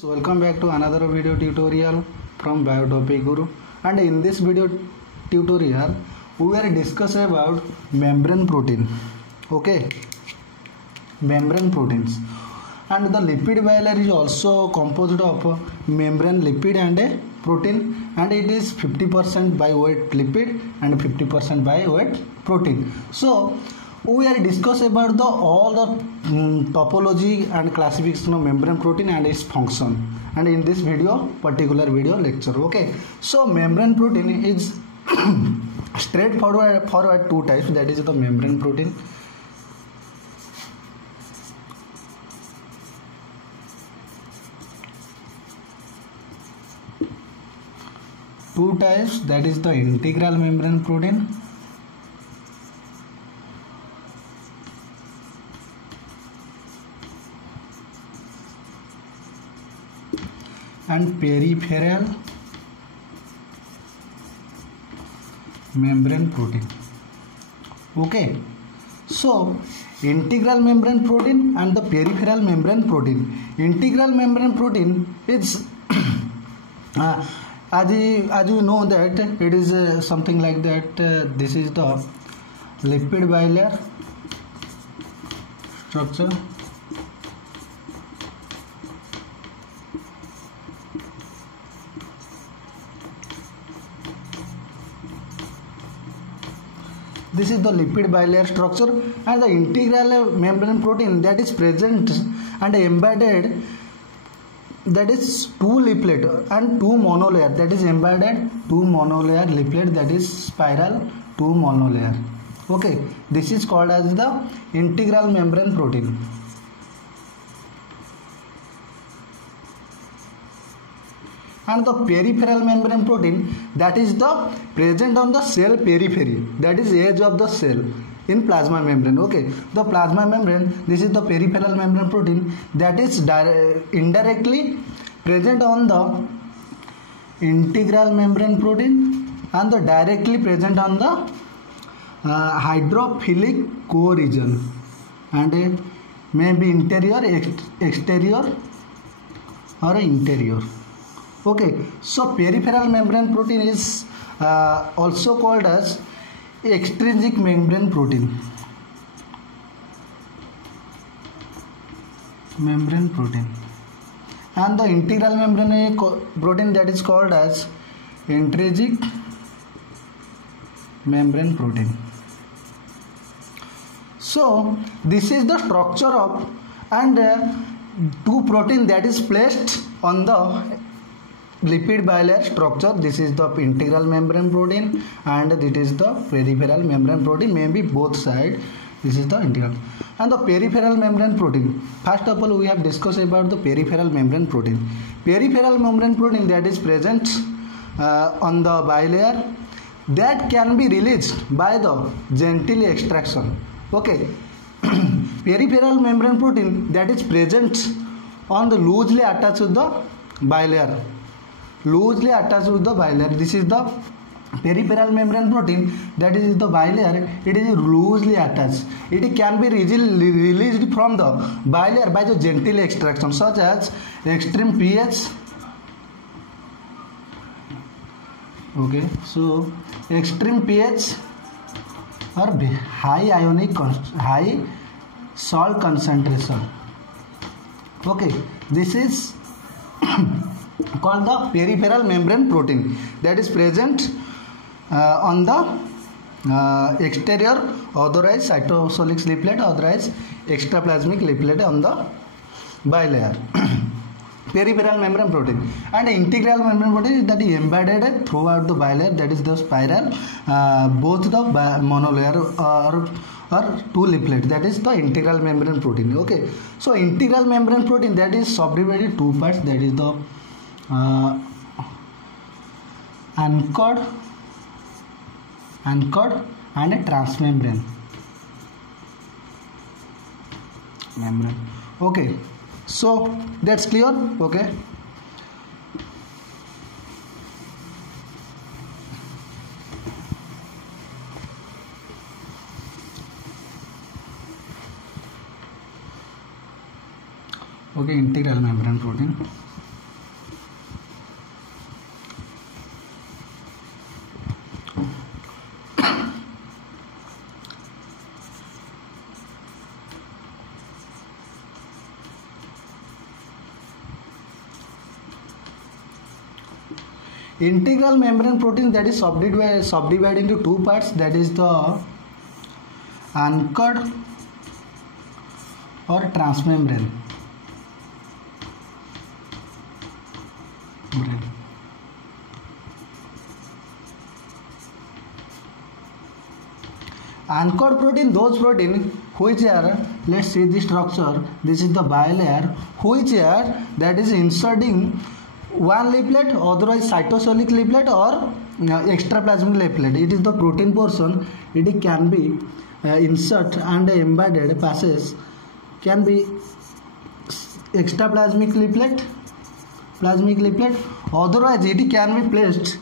So welcome back to another video tutorial from Biotopic Guru, and in this video tutorial we will discuss about membrane protein. Okay, membrane proteins, and the lipid bilayer is also composed of membrane lipid and a protein, and it is 50% by weight lipid and 50% by weight protein. So we are discuss about the all the topology and classification of membrane protein and its function, and in this particular video lecture. Okay, so membrane protein is straightforward two types, that is the membrane protein two types, that is the integral membrane protein and peripheral membrane protein. Okay, so integral membrane protein and the peripheral membrane protein. Integral membrane protein is as you know that it is something like that. This is the lipid bilayer structure. This is the lipid bilayer structure, and the integral membrane protein that is present and embedded, that is two leaflet and two monolayer, that is embedded two monolayer leaflet, that is spiral two monolayer. Okay, this is called as the integral membrane protein. And the peripheral membrane protein, that is the present on the cell periphery, that is edge of the cell in plasma membrane. Okay, the plasma membrane, this is the peripheral membrane protein that is indirectly present on the integral membrane protein, and the directly present on the hydrophilic core region, and may be interior, exterior or interior. Okay, so peripheral membrane protein is also called as extrinsic membrane protein. And the integral membrane protein, that is called as intrinsic membrane protein. So this is the structure of and two protein that is placed on the lipid bilayer structure. This is the integral membrane protein and it is the peripheral membrane protein, maybe both side. This is the integral and the peripheral membrane protein. First of all, we have discussed about the peripheral membrane protein. Peripheral membrane protein that is present on the bilayer, that can be released by the gentle extraction. Okay, peripheral membrane protein that is present on the loosely attached with the bilayer. This is the peripheral membrane protein, that is the bilayer. It is loosely attached. It can be released from the bilayer by the gentle extraction, such as extreme pH. Okay, so extreme pH or high salt concentration. Okay, this is called the peripheral membrane protein that is present on the exterior, otherwise cytosolic leaflet, otherwise extraplasmic leaflet on the bilayer. Peripheral membrane protein and integral membrane protein that is embedded throughout the bilayer, that is the spiral both the monolayer or two leaflet, that is the integral membrane protein. Okay, so integral membrane protein that is subdivided two parts, that is the anchored and a transmembrane membrane. Okay, so that's clear. Okay, integral membrane protein. Integral membrane protein, that is subdivided into two parts, that is the anchored or transmembrane. Anchored protein, those protein which are, let's see the structure, this is the bilayer, which are, that is inserting one leaflet, otherwise cytosolic leaflet or extraplasmic leaflet. It is the protein portion, it can be insert and embedded passes, can be extraplasmic leaflet, plasmic leaflet, otherwise it can be placed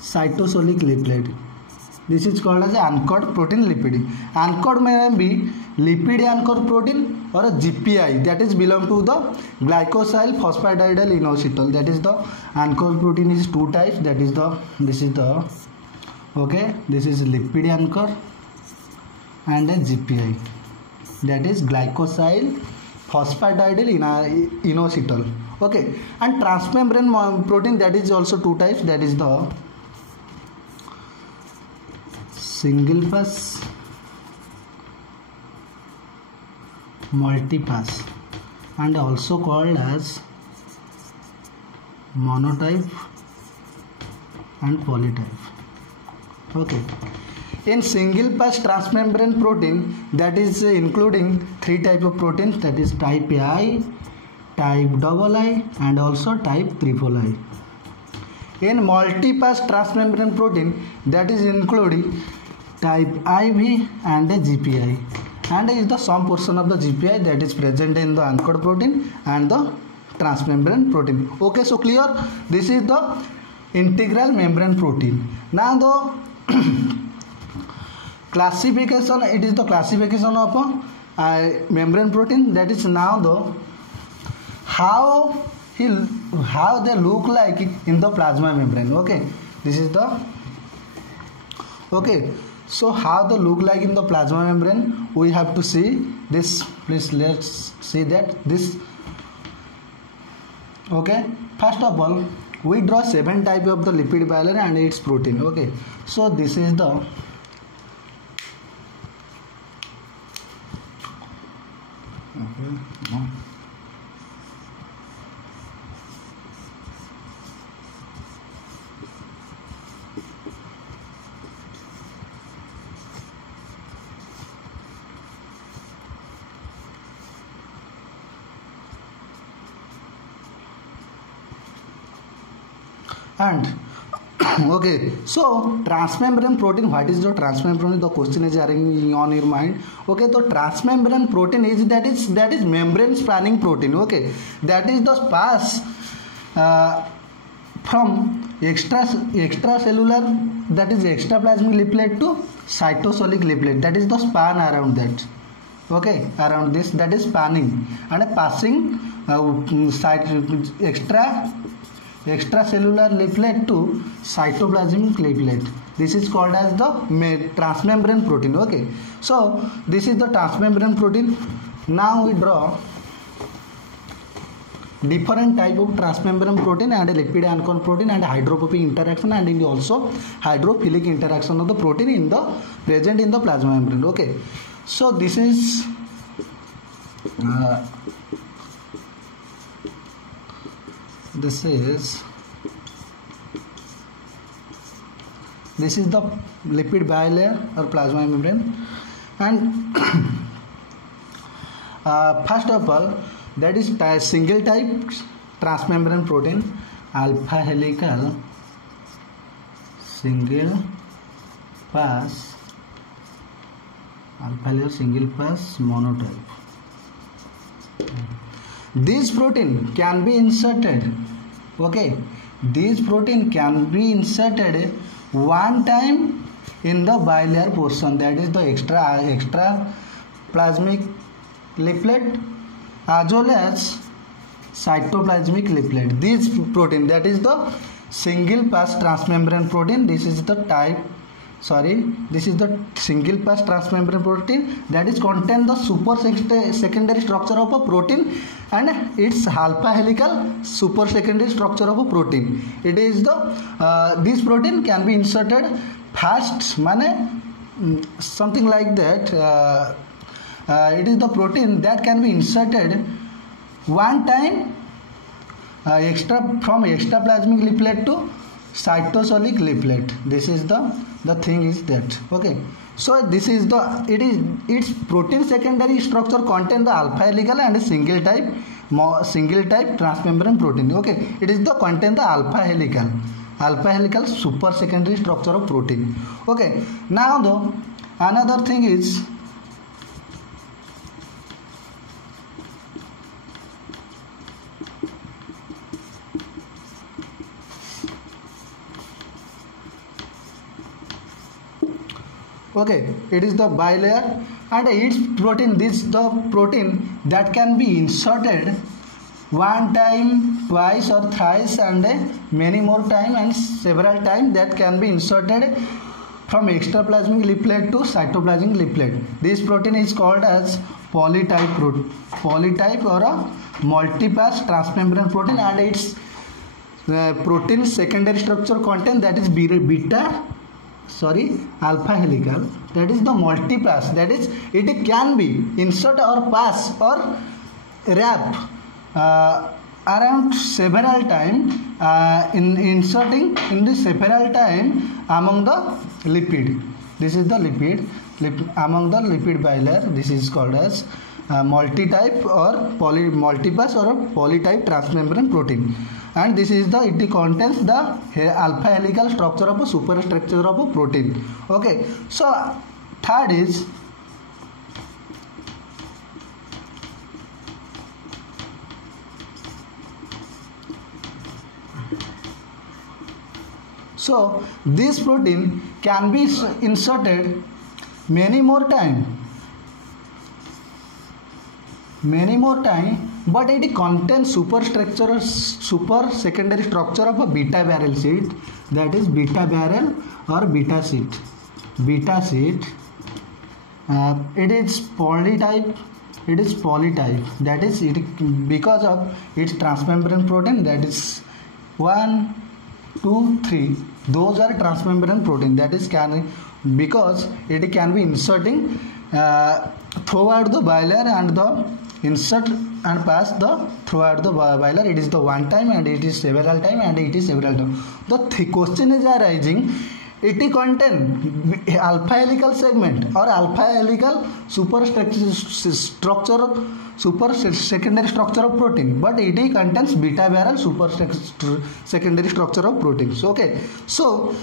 cytosolic leaflet. This is called as anchored protein lipid. Anchored may be lipid anchored protein or a GPI, that is belong to the glycosyl phosphatidyl inositol. That is the anchored protein is two types. That is the, this is the, okay, this is lipid anchor and a GPI, that is glycosyl phosphatidyl inositol. Okay, and transmembrane protein, that is also two types. That is the single pass, multipass, and also called as monotype and polytype. Okay, in single pass transmembrane protein, that is including three type of proteins, that is type I, type II, and also type III. In multipass transmembrane protein, that is including type IV and a GPI, and is the some portion of the GPI that is present in the anchored protein and the transmembrane protein. Okay, so clear? This is the integral membrane protein. Now the classification, it is the classification of membrane protein, that is now the how they look like in the plasma membrane. Okay, this is the, okay, so how they look like in the plasma membrane, we have to see this. Please let's see that this. Okay, first of all we draw 7 type of the lipid bilayer and its protein. Okay, so this is the, okay, no. And okay, so transmembrane protein, what is the transmembrane? The question is arising on your mind. Okay, so transmembrane protein is that is membrane spanning protein. Okay, that is the pass from extracellular, that is extraplasmic leaflet, to cytosolic leaflet, that is the span around that. Okay, around this, that is spanning and passing extracellular leaflet to cytoplasmic leaflet. This is called as the transmembrane protein. Okay, so this is the transmembrane protein. Now we draw different type of transmembrane protein and a lipid anchored protein and hydrophobic interaction and also hydrophilic interaction of the protein in the present in the plasma membrane. Okay, so this is this is the lipid bilayer or plasma membrane, and first of all, that is single type transmembrane protein, alpha helical single pass, alpha helical single pass monotype. This protein can be inserted. Okay, this protein can be inserted one time in the bilayer portion, that is the extra plasmic leaflet as well as cytoplasmic leaflet. This protein, that is the single pass transmembrane protein, this is the type sorry, this is the single pass transmembrane protein that is contain the super secondary structure of a protein and its alpha helical super secondary structure of a protein. It is the this protein can be inserted fast, mane something like that. It is the protein that can be inserted one time from extraplasmic leaflet to cytosolic leaflet. This is the thing is that. Okay, so this is the its protein secondary structure contain the alpha helical and single type transmembrane protein. Okay, it is the contain the alpha helical super secondary structure of protein. Okay, now though another thing is okay, it is the bilayer and its protein, this the protein that can be inserted one time, twice or thrice and many more time and several times that can be inserted from extraplasmic leaflet to cytoplasmic leaflet. This protein is called as polytype or a multipass transmembrane protein and its protein secondary structure content that is alpha helical, that is the multipass, that is it can be insert or pass or wrap around several time in inserting in the several time among the lipid. This is the lipid among the lipid bilayer. This is called as multitype or multipass or polytype transmembrane protein. And this is it contains the alpha helical structure of a superstructure of a protein. Okay, so third is so this protein can be inserted many more time, but it contains super secondary structure of a beta barrel sheet, that is beta barrel or beta sheet. It is polytype, that is it because of its transmembrane protein, that is 1, 2, 3, those are transmembrane protein, that is because it can be inserting throughout the bilayer and the insert and pass the throughout the bilayer. It is the one time and it is several time and it is several time. The question is arising, it contain alpha helical segment or alpha helical super secondary structure of protein, but it contains beta barrel super secondary structure of proteins. Okay, so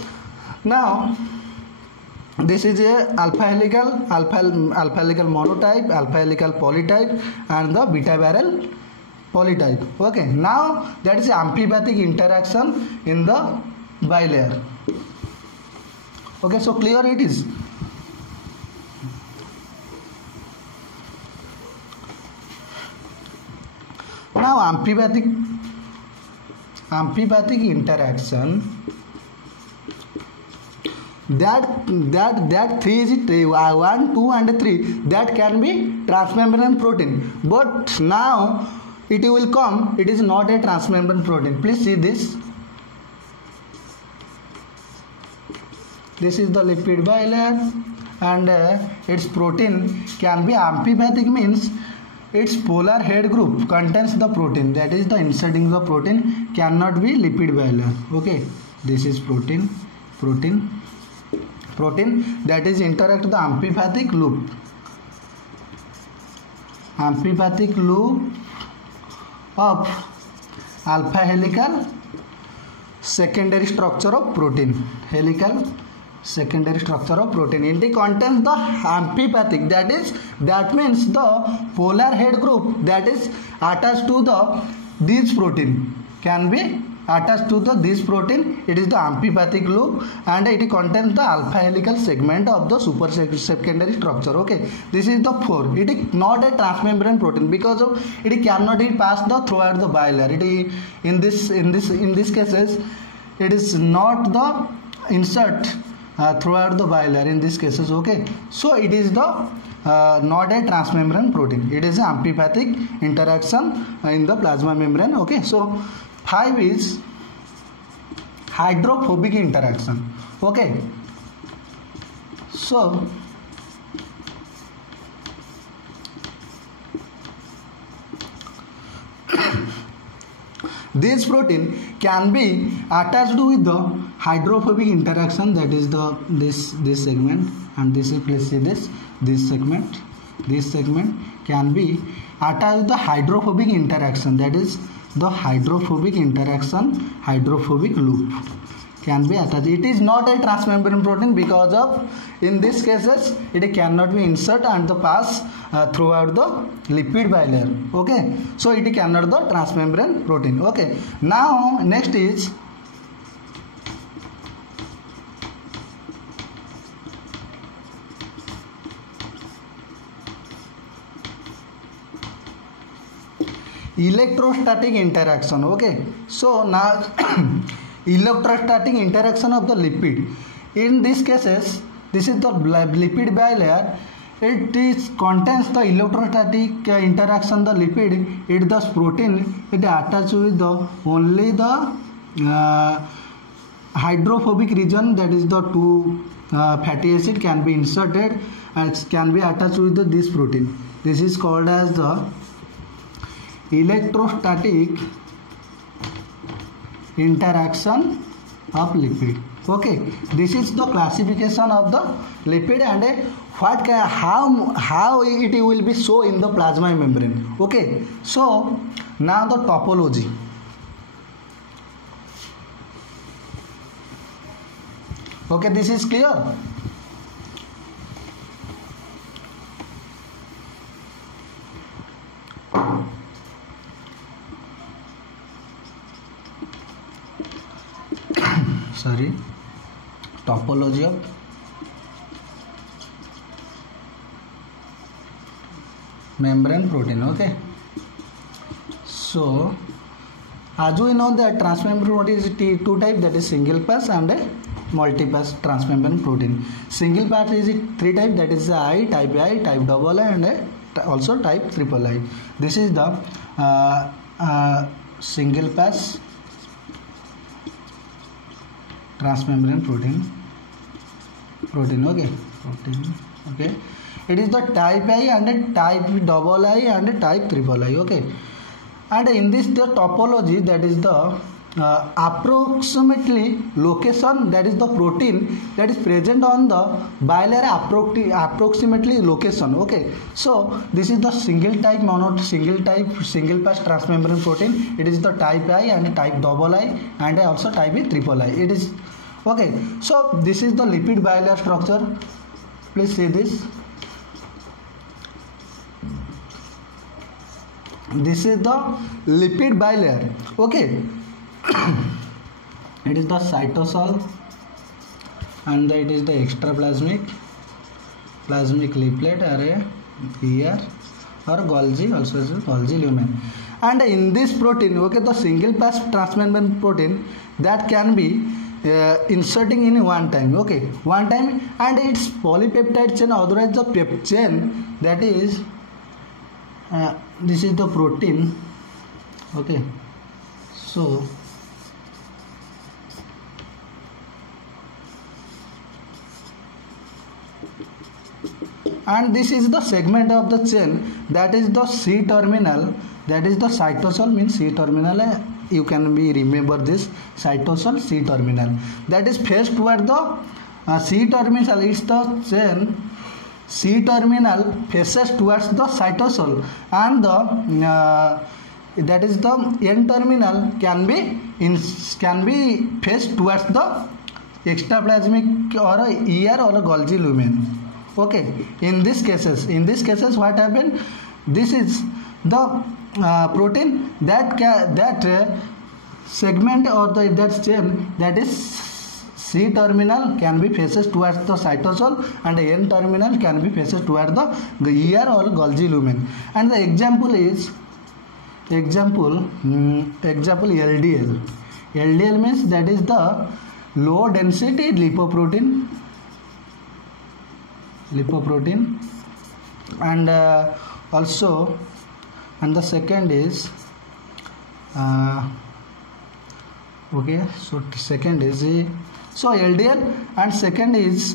now this is a alpha helical monotype, alpha helical polytype and the beta barrel polytype. Okay, now that is amphipathic interaction in the bilayer. Okay, so clear it is. Now amphipathic interaction, that 3 is it 1, 2 and 3, that can be transmembrane protein, but now it will come, it is not a transmembrane protein. Please see this. This is the lipid bilayer and its protein can be amphipathic, means its polar head group contains the protein, that is the inserting the protein cannot be lipid bilayer. Okay, this is protein that is interact the amphipathic loop of alpha helical secondary structure of protein, secondary structure of protein. It contains the amphipathic, that means the polar head group that is attached to this protein can be attached to this protein. It is the amphipathic loop and it contains the alpha helical segment of the super secondary structure. Okay, this is the 4. It is not a transmembrane protein because of it cannot pass the throughout the bilayer. It in this cases it is not the insert throughout the bilayer in these cases. Okay, so it is the not a transmembrane protein, it is an amphipathic interaction in the plasma membrane. Okay, so 5 is hydrophobic interaction. Okay, so this protein can be attached with the hydrophobic interaction, that is the this segment, and this is, please see this segment can be attached with the hydrophobic interaction, that is the hydrophobic interaction, hydrophobic loop can be attached. It is not a transmembrane protein because of in these cases it cannot be insert and the pass throughout the lipid bilayer. Okay, so it cannot the transmembrane protein. Okay, now next is electrostatic interaction. Okay, so now electrostatic interaction of the lipid. In these cases, this is the lipid bilayer. It is contains the electrostatic interaction the lipid. It the protein it attached with the only the hydrophobic region, that is the two fatty acid can be inserted and can be attached with this protein. This is called as the electrostatic interaction of lipid. Okay, this is the classification of the lipid and what can, how it will be shown in the plasma membrane. Okay, so now the topology. Okay, this is clear. Sorry, topology of membrane protein. Okay, so as we know that transmembrane protein is two type, that is single pass and a multi-pass transmembrane protein. Single pass is 3 type, that is I, type II, type II, and also type III. This is the single pass transmembrane protein. Okay, it is the type I and type II and type III. Okay, and in this the topology, that is the approximately location, that is the protein that is present on the bilayer approximately location. Okay, so this is the single pass transmembrane protein. It is the type I and type II and also type III. It is okay. So this is the lipid bilayer structure. Please see this. This is the lipid bilayer. Okay. It is the cytosol and it is the extraplasmic leaflet array here or Golgi, also is Golgi lumen. And in this protein, okay, the single pass transmembrane protein that can be inserting in one time. Okay, one time, and its polypeptide chain, otherwise the pep chain, that is this is the protein. Okay, so and this is the segment of the chain, that is the C terminal, that is the cytosol means C terminal. You can be remember this cytosol C terminal, that is faced toward the C terminal. It's the chain C terminal faces towards the cytosol, and the that is the N terminal can be faced towards the extraplasmic or ER or Golgi lumen. Okay, in these cases what happened, this is the protein that segment or that chain, that is C terminal can be faces towards the cytosol and N terminal can be faces towards the ER or Golgi lumen. And the example is example LDL. LDL means that is the low density lipoprotein. lipoprotein, and also, and the second is okay, so second is so LDL, and second is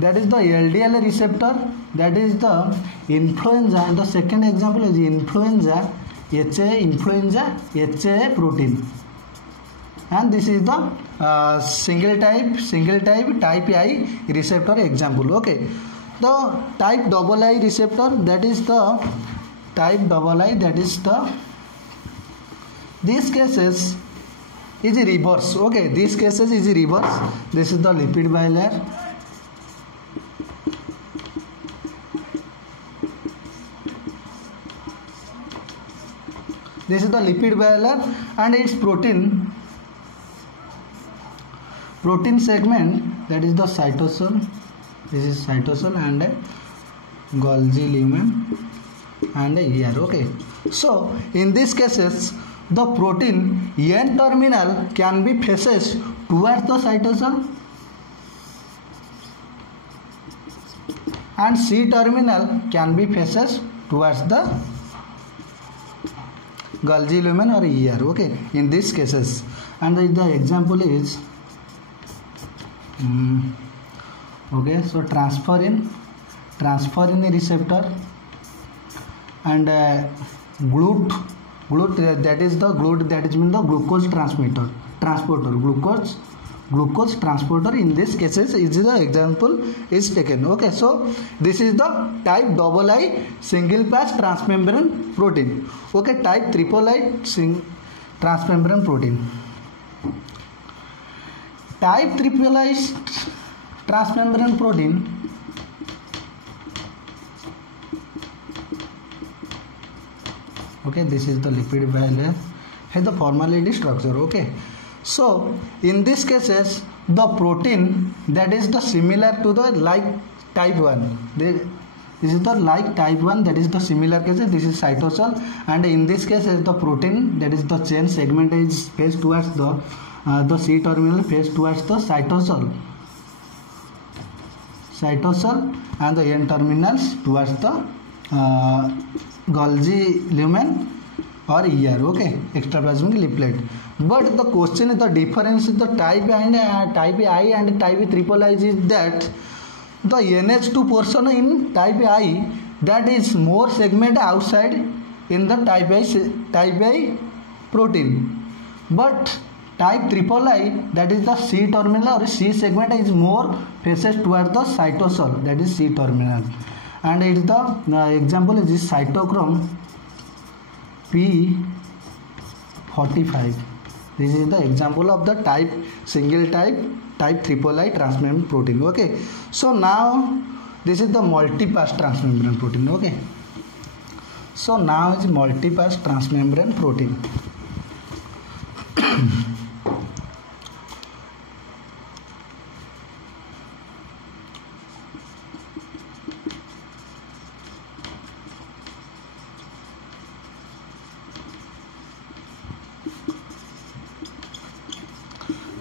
that is the LDL receptor, that is the influenza, and the second example is influenza HA protein, and this is the single type type I receptor example. Okay, the type II receptor, that is the type II, that is the, these cases is reverse. Okay, these cases is reverse. This is the lipid bilayer. This is the lipid bilayer, and its protein segment, that is the cytosol. This is cytosol and Golgi lumen and ER. Okay, so in these cases the protein N terminal can be faces towards the cytosol, and C terminal can be faces towards the Golgi lumen or ER. Okay, in these cases, and the example is okay, so transferrin receptor, and GLUT, that is the GLUT, that is mean the glucose transporter, glucose transporter. In this cases is the example is taken. Okay, so this is the type II single patch transmembrane protein. Okay, type III transmembrane protein. Type III transmembrane protein okay, this is the lipid bilayer, has the formaldehyde structure. Okay, so in these cases the protein that is the similar to the like type 1, this is the like type 1, that is the similar cases. This is cytosol, and in this case the protein, that is the chain segment is faced towards the C terminal faced towards the cytosol, and the N terminals towards the Golgi lumen or ER. Okay, extraplasmic leaflet. But the question is the difference is the type I and type III is that the NH2 portion in type I, that is more segment outside in the type I protein, but type III, that is the C terminal or C segment, is more faces towards the cytosol, that is C terminal, and it is the example is this cytochrome P45. This is the example of the single type III transmembrane protein. Okay, so now this is the multi-pass transmembrane protein. Okay, so now is multi-pass transmembrane protein.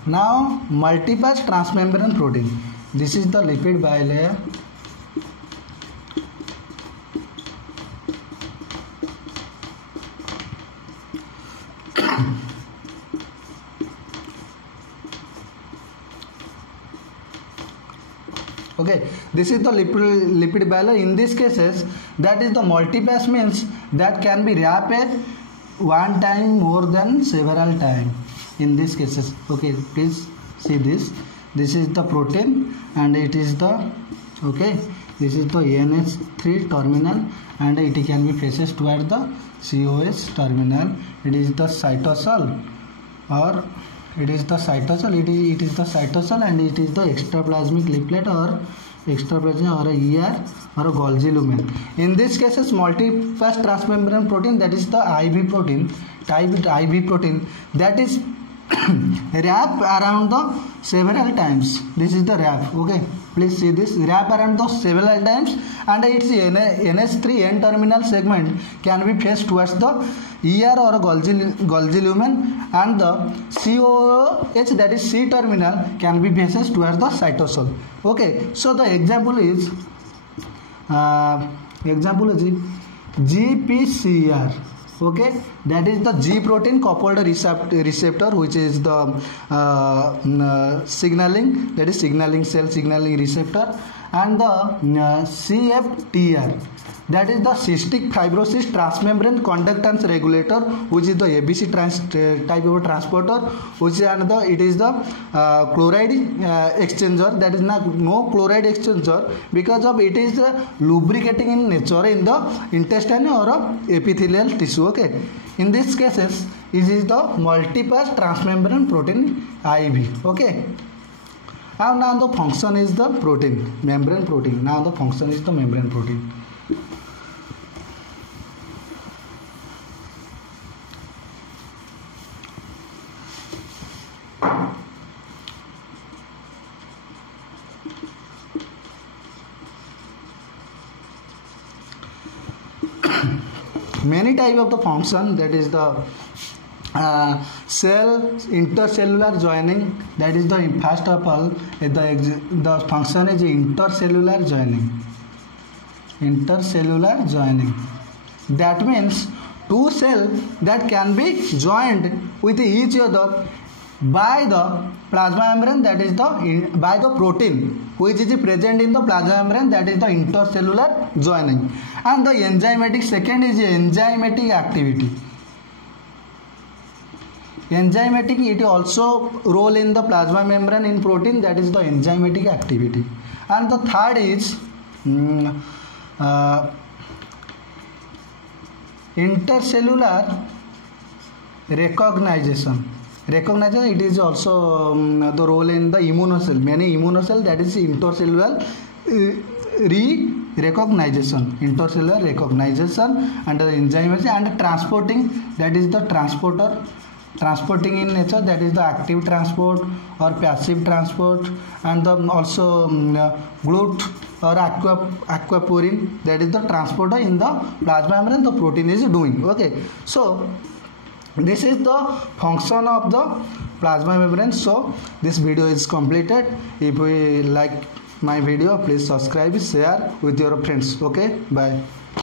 Now multi-pass transmembrane protein. This is the lipid bilayer. Okay, this is the lipid bilayer. In these cases, that is the multi-pass means that can be wrapped one time more than several times. In these cases, okay, please see this. This is the protein, and it is the this is the NH3 terminal, and it can be faces toward the COH terminal. It is the cytosol, or it is the cytosol. It is the cytosol, and it is the extraplasmic leaflet or extraplasmic or a ER or a Golgi lumen. In these cases, multi-pass transmembrane protein, that is the IV protein, type IV protein, that is wrap around the several times. This is the wrap. Okay, please see this, wrap around the several times, and its NH3 N terminal segment can be faced towards the ER or Golgi lumen, and the COOH, that is C terminal, can be faced towards the cytosol. Okay, so the example is GPCR. Okay, that is the G protein coupled receptor, which is the signaling, that is signaling cell signaling receptor, and the CFTR, that is the cystic fibrosis transmembrane conductance regulator, which is the ABC type of transporter, which is another, it is the chloride exchanger, that is no chloride exchanger because of it is lubricating in nature in the intestine or epithelial tissue. Okay, in these cases it is the multipass transmembrane protein IV. Okay, and now the function is the protein, membrane protein. Now the function is the membrane protein. Many type of the function, that is the cell intercellular joining, that is the first of all the function is intercellular joining. That means two cells that can be joined with each other by the plasma membrane, that is the by the protein which is present in the plasma membrane, that is the intercellular joining. And the enzymatic, second is enzymatic activity. Enzymatic, it also role in the plasma membrane in protein, that is the enzymatic activity. And the third is intercellular recognition. It is also the role in the immunocell, many immunocell, that is intercellular recognition, and the enzymes, and transporting, that is the transporting in nature, that is the active transport or passive transport, and the also glut or aquaporin, that is the transporter in the plasma membrane the protein is doing. Okay, so this is the function of the plasma membrane. So this video is completed. If you like my video, please subscribe, share with your friends. Okay, bye.